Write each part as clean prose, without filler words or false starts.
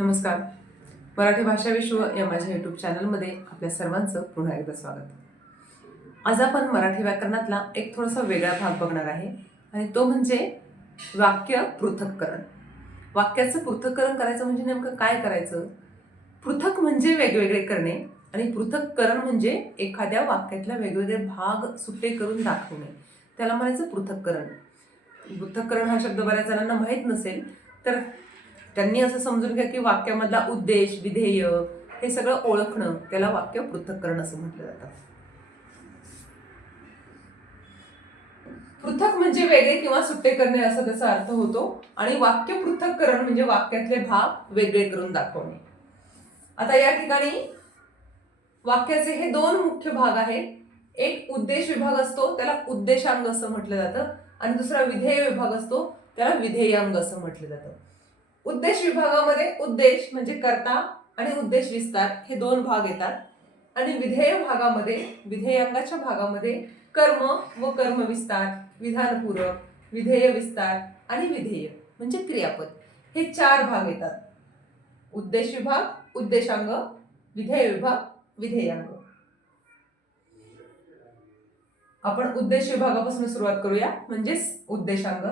नमस्कार. मराठी भाषा विश्व या माझ्या यूट्यूब चॅनलमध्ये आपल्या सर्वांचं पुन्हा एकदा स्वागत. आज आपण मराठी व्याकरणातला एक थोडासा वेगळा भाग बघणार आहे आणि तो म्हणजे वाक्य पृथक्करण. वाक्याचं पृथक्करण करायचं म्हणजे नेमकं काय करायचं? पृथक म्हणजे वेगवेगळे करणे आणि पृथक्करण म्हणजे एखाद्या वाक्यातल्या वेगवेगळे भाग सुटे करून दाखवणे. त्याला म्हणायचं पृथक्करण. पृथक्करण हा शब्द बऱ्याच जणांना माहीत नसेल, तर त्यांनी असं समजून घ्या की वाक्यामधला उद्देश, विधेय हे सगळं ओळखणं त्याला वाक्य पृथक्करण असं म्हटलं जातं. पृथक म्हणजे वेगळे किंवा सुट्टे करणे असा त्याचा अर्थ होतो आणि वाक्य पृथक्करण म्हणजे वाक्यातले भाग वेगळे करून दाखवणे. आता या ठिकाणी वाक्याचे हे दोन मुख्य भाग आहेत. एक उद्देश विभाग असतो त्याला उद्देशांग असं म्हटलं जातं आणि दुसरा विधेय विभाग असतो त्याला विधेयांग असं म्हटलं जातं. उद्देश विभागामध्ये उद्देश म्हणजे कर्ता आणि उद्देश विस्तार हे दोन भाग येतात आणि विधेय भागामध्ये विधेयांगाच्या भागामध्ये कर्म व कर्म विस्तार, विधानपूरक, विधेय विस्तार आणि विधेय म्हणजे क्रियापद हे चार भाग येतात. उद्देश विभाग, उद्देशांग, विधेय विभाग, विधेयांग. आपण उद्देश विभागापासून सुरुवात करूया म्हणजेच उद्देशांग.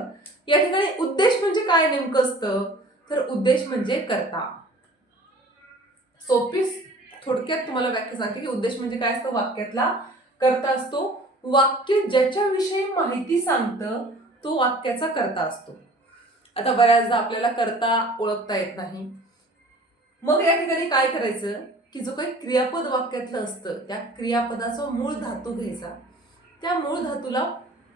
या ठिकाणी उद्देश म्हणजे काय नेमकं असतं? तर उद्देश म्हणजे कर्ता. सोपी थोडक्यात तुम्हाला व्याख्या सांगते की उद्देश म्हणजे काय असतं? वाक्यातला कर्ता असतो. वाक्य ज्याच्याविषयी माहिती सांगतं तो वाक्याचा कर्ता असतो. आता बऱ्याचदा आपल्याला कर्ता ओळखता येत नाही. मग या ठिकाणी काय करायचं की जो काही क्रियापद वाक्यातलं असतं त्या क्रियापदाचा मूळ धातू घ्यायचा. त्या मूळ धातूला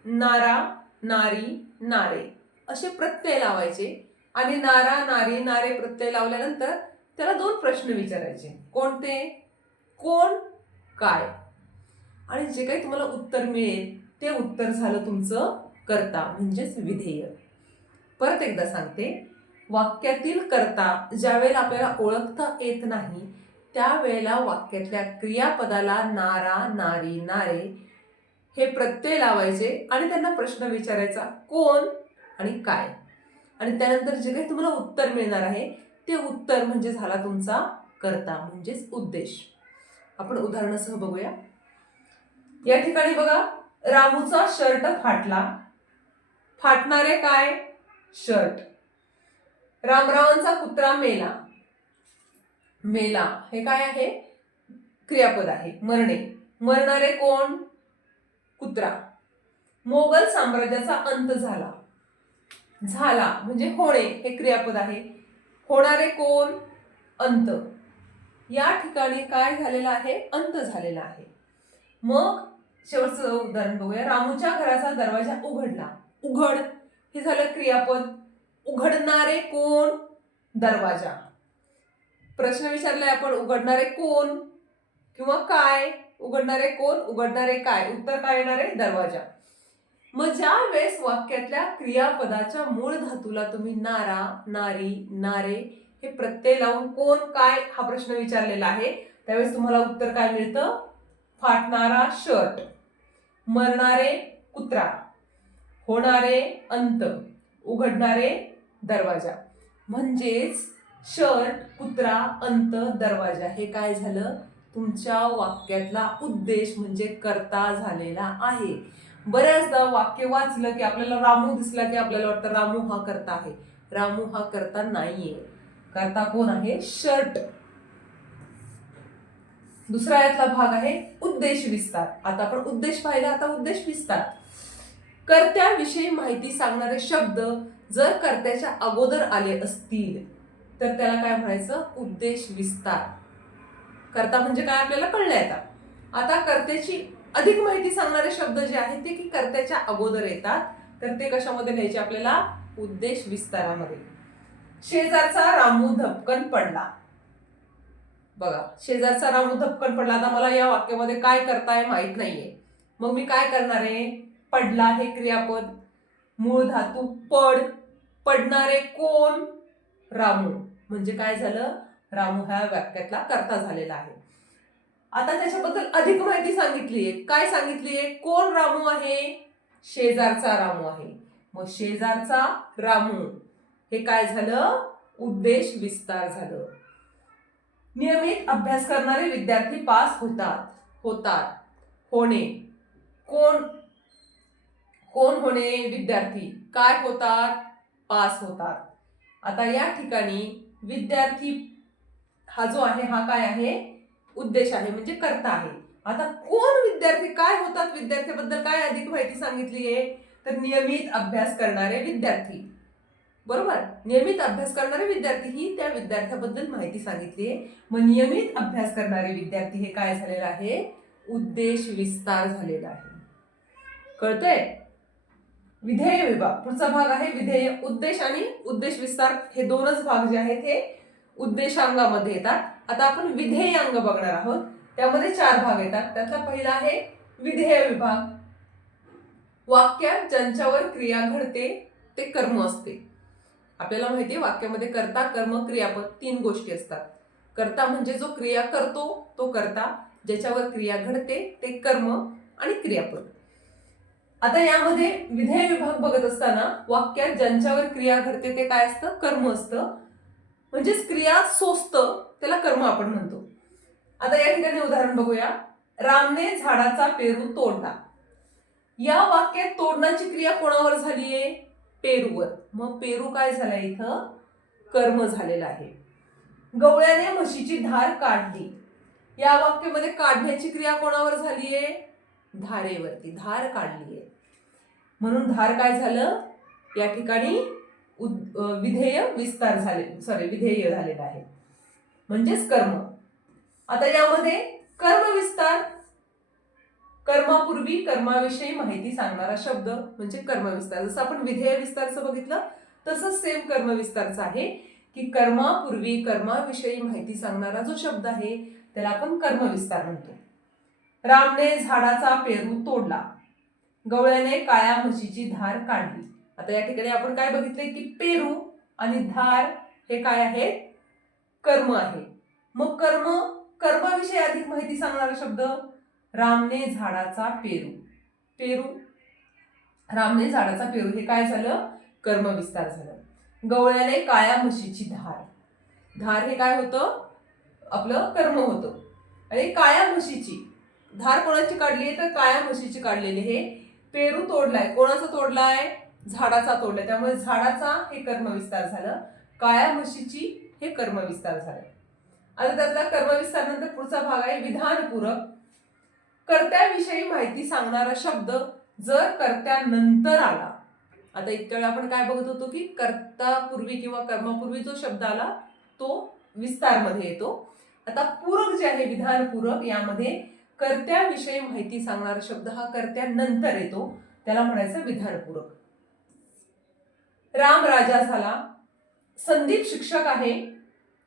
नारा, नारी, नारे असे प्रत्यय लावायचे आणि नारा, नारी, नारे प्रत्यय लावल्यानंतर त्याला दोन प्रश्न विचारायचे. कोणते? कोण, काय. आणि जे काही तुम्हाला उत्तर मिळेल ते उत्तर झालं तुमचं कर्ता म्हणजेच विधेय. परत एकदा सांगते, वाक्यातील कर्ता ज्यावेळेला आपल्याला ओळखता येत नाही त्यावेळेला वाक्यातल्या क्रियापदाला नारा, नारी, नारे हे प्रत्यय लावायचे आणि त्यांना प्रश्न विचारायचा कोण आणि काय. आणि त्यानंतर जे काही तुम्हाला उत्तर मिळणार आहे ते उत्तर म्हणजे झाला तुमचा कर्ता म्हणजेच उद्देश. आपण उदाहरणासह बघूया. या ठिकाणी बघा, रामूचा शर्ट फाटला. फाटणारे काय? शर्ट. रामरावांचा कुत्रा मेला. मेला हे काय आहे? क्रियापद आहे. मरणे. मरणारे कोण? कुत्रा. मोगल साम्राज्याचा अंत झाला. झाला म्हणजे होणे हे क्रियापद आहे. होणारे कोण? अंत. या ठिकाणी काय झालेला आहे? अंत झालेला आहे. मग शेवटचं उदाहरण बघूया. रामूच्या घराचा दरवाजा उघडला. उघड हे झालं क्रियापद. उघडणारे कोण? दरवाजा. प्रश्न विचारलाय आपण, उघडणारे कोण किंवा काय? उघडणारे कोण, उघडणारे काय. उत्तर काय येणार आहे? दरवाजा. मग ज्या वेळेस वाक्यातल्या क्रियापदाच्या मूळ धातूला तुम्ही नारा, नारी, नारे हे प्रत्यय लावून कोण, काय हा प्रश्न विचारलेला आहे त्यावेळेस तुम्हाला उत्तर काय मिळतं? फाटणारा शर्ट, मरणारे कुत्रा, होणारे अंत, उघडणारे दरवाजा. म्हणजेच शर्ट, कुत्रा, अंत, दरवाजा हे काय झालं? तुमच्या वाक्यातला उद्देश म्हणजे कर्ता झालेला आहे. बऱ्याचदा वाक्य वाचलं की आपल्याला रामू दिसला की आपल्याला वाटतं रामू हा कर्ता आहे. रामू हा कर्ता नाहीये. कर्ता कोण आहे? शर्ट. दुसरा यातला भाग आहे उद्देश विस्तार. आता आपण उद्देश पाहिला, आता उद्देश विस्तार. कर्त्याविषयी माहिती सांगणारे शब्द जर कर्त्याच्या अगोदर आले असतील तर त्याला काय म्हणायचं? उद्देश विस्तार. कर्ता म्हणजे काय आपल्याला कळलं आता. आता कर्त्याची अधिक माहिती सांगणारे शब्द जे आहेत ते की कर्त्याच्या अगोदर येतात तर ते कशामध्ये लिहायचे आपल्याला? उद्देश विस्तारामध्ये. शेजारचा रामू धपकन पडला. बघा, शेजारचा रामू धपकन पडला. आता मला या वाक्यामध्ये काय करताय माहित नाहीये. मग मी काय करणार आहे? पडला हे क्रियापद, मूळ धातू पड, पडणारे कोण? रामू. म्हणजे काय झालं? रामू ह्या वाक्यातला कर्ता झालेला आहे. आता त्याच्याबद्दल अधिक माहिती सांगितलीये. काय सांगितलीये? कोण रामू आहे? शेजारचा रामू आहे. मग शेजारचा रामू हे काय झालं? उद्देश विस्तार झालं. नियमित अभ्यास करणारे विद्यार्थी पास होतात. होणे. कोण कोण होणे? विद्यार्थी. काय होतात? पास होतात. आता या ठिकाणी विद्यार्थी हा जो आहे हा काय आहे? उद्देश आहे, म्हणजे कर्ता आहे. आता कोण विद्यार्थी काय होतात? विद्यार्थ्याबद्दल काय अधिक माहिती सांगितली आहे? तर नियमित अभ्यास करणारे विद्यार्थी. बरोबर, नियमित अभ्यास करणारे विद्यार्थी ही त्या विद्यार्थ्याबद्दल माहिती सांगितली आहे. मग नियमित अभ्यास करणारे विद्यार्थी हे काय झालेलं आहे? उद्देश विस्तार झालेला आहे. कळतंय? विधेय विभाग पुढचा भाग आहे. विधेय. उद्देश आणि उद्देश विस्तार हे दोनच भाग जे आहेत हे उद्देशांगामध्ये येतात. आता आपण विधेयांग बघणार आहोत. त्यामध्ये 4 भाग येतात. त्यातला पहिला आहे विधेय विभाग. वाक्यात ज्यांच्यावर क्रिया घडते ते कर्म असते. आपल्याला माहिती आहे वाक्यामध्ये कर्ता, कर्म, क्रियापद 3 गोष्टी असतात. कर्ता म्हणजे जो क्रिया करतो तो कर्ता, ज्याच्यावर क्रिया घडते ते कर्म आणि क्रियापद. आता यामध्ये विधेय विभाग बघत असताना वाक्यात ज्यांच्यावर क्रिया घडते ते काय असतं? कर्म असतं. म्हणजेच क्रिया सोसतं त्याला कर्म आपण म्हणतो. आता या ठिकाणी उदाहरण बघूया. रामने झाडाचा पेरू तोडला. या वाक्यात तोडण्याची क्रिया कोणावर झालीये? पेरूवर. मग पेरू काय झाला? इथं कर्म झालेला आहे. गवळ्याने म्हशीची धार काढली. या वाक्यामध्ये काढण्याची क्रिया कोणावर झालीये? धारेवरती. धार काढलीये म्हणून धार काय झालं? या ठिकाणी विधेय विस्तार झाले, विधेय झालेलं आहे, म्हणजेच कर्म. आता यामध्ये कर्म विस्तार, कर्मापूर्वी कर्माविषयी माहिती सांगणारा शब्द म्हणजे कर्मविस्तार. जसं आपण विधेय विस्तारचं बघितलं तसंच सेम कर्मविस्तारचं आहे की कर्मापूर्वी कर्माविषयी माहिती सांगणारा जो शब्द आहे त्याला आपण कर्मविस्तार म्हणतो. रामने झाडाचा पेरू तोडला. गवळ्याने काळ्या म्हशीची धार काढली. आता या ठिकाणी आपण काय बघितले की पेरू आणि धार हे काय आहेत? कर्म आहे. मग कर्माविषयी अधिक माहिती सांगणारा शब्द रामने झाडाचा पेरू. रामने झाडाचा पेरू हे काय झालं? कर्मविस्तार झालं. गवळ्याने काळ्या म्हशीची धार हे काय होतं? आपलं कर्म होतं. आणि काळ्या म्हशीची धार कोणाची काढली आहे? तर काळ्या म्हशीची काढलेली. हे पेरू तोडलाय. कोणाचा तोडलाय? झाडाचा तोडलाय. त्यामुळे झाडाचा हे कर्मविस्तार झालं. काळ्या म्हशीची हे कर्मविस्तार झालं. आता त्यातला कर्मविस्तार नंतर पुढचा भाग आहे विधानपूरक. कर्त्याविषयी माहिती सांगणारा शब्द जर कर्त्यानंतर आला. आता इतक्या वेळा आपण काय बघत होतो की कर्तापूर्वी किंवा कर्मापूर्वी जो शब्द आला तो विस्तार मध्ये येतो. आता पूरक जे आहे विधानपूरक, यामध्ये कर्त्याविषयी माहिती सांगणारा शब्द हा कर्त्यानंतर येतो, त्याला म्हणायचं विधानपूरक. राम राजा झाला. संदीप शिक्षक आहे.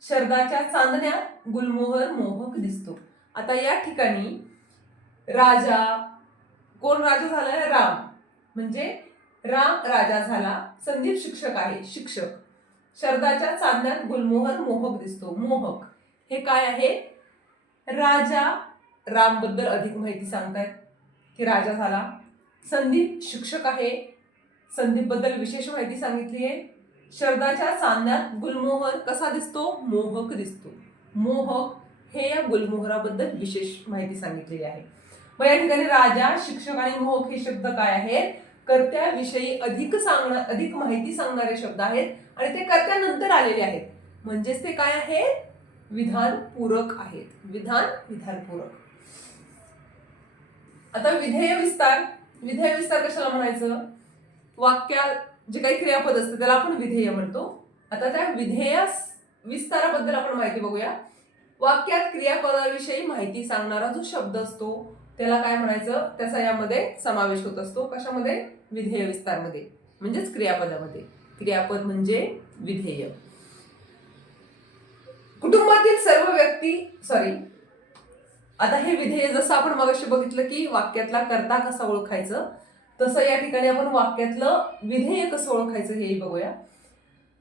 शरदाच्या चांदण्यात गुलमोहर मोहक दिसतो. आता या ठिकाणी राजा, कोण राजा झालाय? राम. म्हणजे राम राजा झाला. संदीप शिक्षक आहे, शिक्षक. शरदाच्या चांदण्यात गुलमोहर मोहक दिसतो. मोहक हे काय आहे? राजा राम बद्दल अधिक माहिती सांगतायत की राजा झाला. संदीप शिक्षक आहे, संदीप बद्दल विशेष माहिती सांगितली आहे. शरदाच्या चांदण्यात गुलमोहर कसा दिसतो? मोहक दिसतो. मोहक हे या गुलमोहराबद्दल विशेष माहिती सांगितलेली आहे. मग या ठिकाणी राजा, शिक्षक आणि मोहक हे शब्द काय आहेत? कर्त्याविषयी अधिक माहिती सांगणारे शब्द आहेत आणि ते कर्त्यानंतर आलेले आहेत, म्हणजेच ते काय आहेत? विधानपूरक आहेत. विधानपूरक. आता विधेय विस्तार कशाला म्हणायचं? वाक्यात जे काही क्रियापद असतं त्याला आपण विधेय म्हणतो. आता त्या विधेय विस्ताराबद्दल आपण माहिती बघूया. वाक्यात क्रियापदाविषयी माहिती सांगणारा जो शब्द असतो त्याला काय म्हणायचं? त्याचा यामध्ये समावेश होत असतो. कशामध्ये? विधेय विस्तारमध्ये, म्हणजेच क्रियापदामध्ये. क्रियापद म्हणजे विधेय. कुटुंबातील सर्व व्यक्ती आता हे विधेय जसं आपण मगाशी बघितलं की वाक्यातला कर्ता कसा ओळखायचं, तसं या ठिकाणी आपण वाक्यातलं विधेय कसं ओळखायचं हेही बघूया.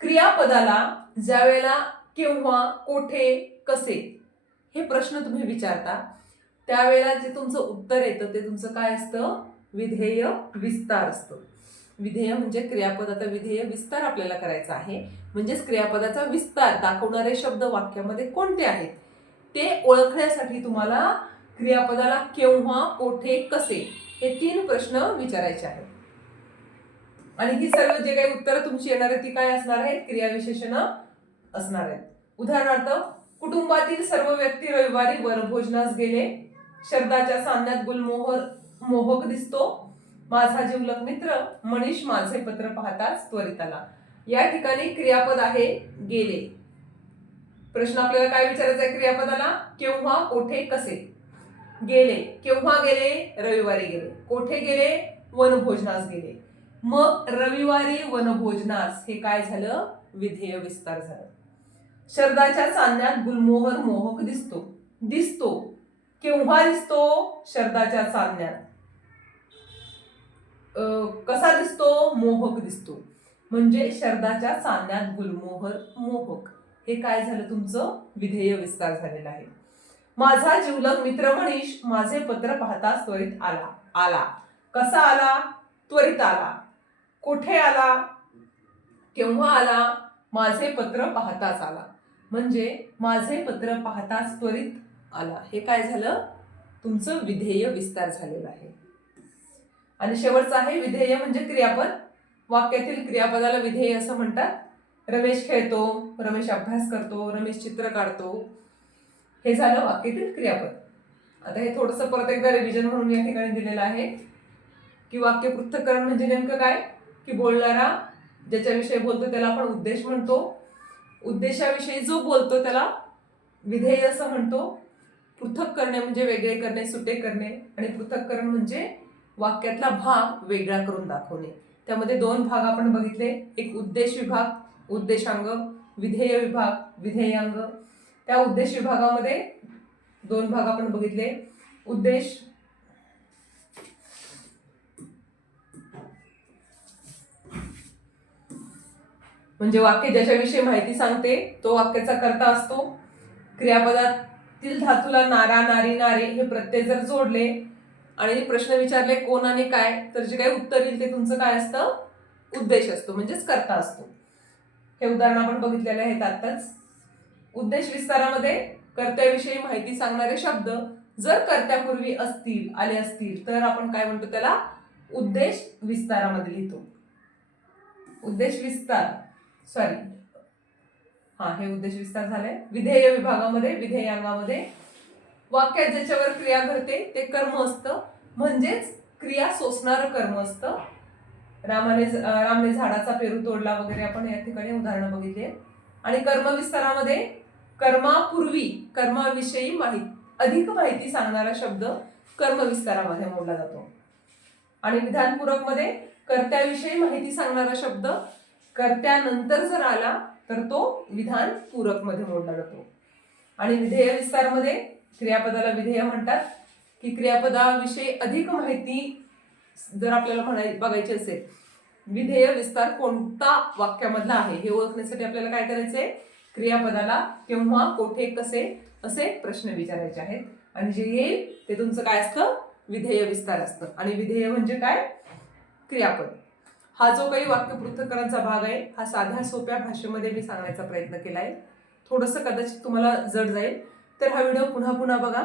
क्रियापदाला ज्यावेळेला केव्हा, कोठे, कसे हे प्रश्न तुम्ही विचारता त्यावेळेला जे तुमचं उत्तर येतं ते तुमचं काय असतं? विधेय विस्तार असतं. विधेय म्हणजे क्रियापद. आता विधेय विस्तार आपल्याला करायचा आहे, म्हणजेच क्रियापदाचा विस्तार दाखवणारे शब्द वाक्यामध्ये कोणते आहेत ते ओळखण्यासाठी तुम्हाला क्रियापदाला केव्हा, कोठे, कसे हे 3 प्रश्न विचारायचे आहेत. आणि ही सर्व जे काही उत्तरं तुमची येणार आहेत ती काय असणार आहेत, क्रियाविशेषण असणार आहेत. उदाहरणार्थ, कुटुंबातील सर्व व्यक्ती रविवारी वनभोजनास गेले. शरदाच्या सान्यात गुलमोहर मोहक दिसतो. माझा जिवलग मित्र मनीष माझे पत्र पाहताच त्वरित आला. या ठिकाणी क्रियापद आहे गेले. प्रश्न आपल्याला काय विचारायचा आहे क्रियापदाला, केव्हा, कोठे, कसे. गेले, केव्हा गेले, रविवारी गेले. कोठे गेले, वनभोजनास गेले. मग रविवारी वनभोजनास हे काय झालं, विधेय विस्तार झालं. शरदाच्या सान्यात गुलमोहर मोहक दिसतो. दिसतो केव्हा दिसतो, शरदाच्या सान्यात. कसा दिसतो, मोहक दिसतो. म्हणजे शरदाच्या सान्यात गुलमोहर मोहक हे काय झालं, तुमचं विधेय विस्तार झालेला आहे. माझा जिवलग मित्र मनीष माझे पत्र पाहताच त्वरित आला. आला कसा आला, त्वरित आला. कुठे आला, केव्हा आला, माझे पत्र पाहताच आला. म्हणजे माझे पत्र पाहताच त्वरित आला हे काय झालं, तुमचं विधेय विस्तार झालेलं आहे. आणि शेवटचं आहे विधेय म्हणजे क्रियापद. वाक्यातील क्रियापदाला विधेय असं म्हणतात. रमेश खेळतो, रमेश अभ्यास करतो, रमेश चित्र काढतो, हे झालं वाक्यातील क्रियापद. आता हे थोडंसं परत एकदा रिव्हिजन म्हणून या ठिकाणी दिलेलं आहे की वाक्य पृथक्करण म्हणजे नेमकं काय, की बोलणारा ज्याच्याविषयी बोलतो त्याला आपण उद्देश म्हणतो. उद्देशाविषयी जो बोलतो त्याला विधेय असं म्हणतो. पृथक करणे म्हणजे वेगळे करणे, सुटे करणे. आणि पृथक्करण म्हणजे वाक्यातला भाग वेगळा करून दाखवणे. त्यामध्ये 2 भाग आपण बघितले, एक उद्देश विभाग, उद्देशांग, विधेय विभाग, विधेयांग. त्या उद्देश विभागामध्ये 2 भाग आपण बघितले. उद्देश म्हणजे वाक्य ज्याच्याविषयी माहिती सांगते तो वाक्याचा कर्ता असतो. क्रियापदातील धातूला नारा, नारी, नारे हे प्रत्यय जर जोडले आणि प्रश्न विचारले कोण आणि काय, तर जे काही उत्तर येईल ते तुमचं काय असतं, उद्देश असतो म्हणजेच कर्ता असतो. हे उदाहरण आपण बघितलेले आहेत आताच. उद्देश विस्तारामध्ये कर्त्याविषयी माहिती सांगणारे शब्द जर कर्त्यापूर्वी आले असतील तर आपण काय म्हणतो, त्याला उद्देश विस्तारामध्ये लिहितो. उद्देश विस्तार हे उद्देश विस्तार झाले. विधेय विभागामध्ये, विधेयांगामध्ये वाक्यात ज्याच्यावर क्रिया घडते ते कर्म असतं, म्हणजेच क्रिया सोसणारं कर्म असतं. रामने झाडाचा पेरू तोडला वगैरे आपण या ठिकाणी उदाहरणं बघितली. आणि कर्म विस्तारामध्ये कर्मापूर्वी कर्माविषयी अधिक माहिती सांगणारा शब्द कर्म विस्तारामध्ये मोडला जातो. आणि विधानपूरक मध्ये कर्त्याविषयी माहिती सांगणारा शब्द कर्त्यानंतर जर आला तर तो विधान पूरक मध्ये मोडला जातो. आणि विधेय विस्तारामध्ये क्रियापदाला विधेय म्हणतात की क्रियापदाविषयी अधिक माहिती जर आपल्याला बघायची असेल, विधेय विस्तार कोणता वाक्यामधला आहे हे ओळखण्यासाठी आपल्याला काय करायचंय, क्रियापदाला केव्हा, कोठे, कसे असे प्रश्न विचारायचे आहेत. आणि जे येईल ते तुमचं काय असतं, विधेय विस्तार असतं. आणि विधेय म्हणजे काय, क्रियापद. हा जो काही वाक्य पृथक्करणचा भाग आहे हा साध्या सोप्या भाषेमध्ये मी सांगण्याचा प्रयत्न केलाय. थोडंसं कदाचित तुम्हाला जड जाईल, तर हा व्हिडिओ पुन्हा पुन्हा बघा.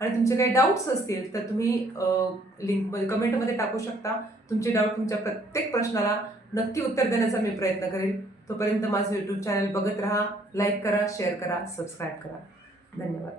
आणि तुमचे काही डाऊट्स असतील तर तुम्ही लिंकमध्ये कमेंटमध्ये टाकू शकता. तुमचे डाऊट, तुमच्या प्रत्येक प्रश्नाला नक्की उत्तर देण्याचा मी प्रयत्न करेन. तोपर्यंत माझं YouTube चॅनल बघत राहा, लाईक करा, शेअर करा, सबस्क्राईब करा. धन्यवाद.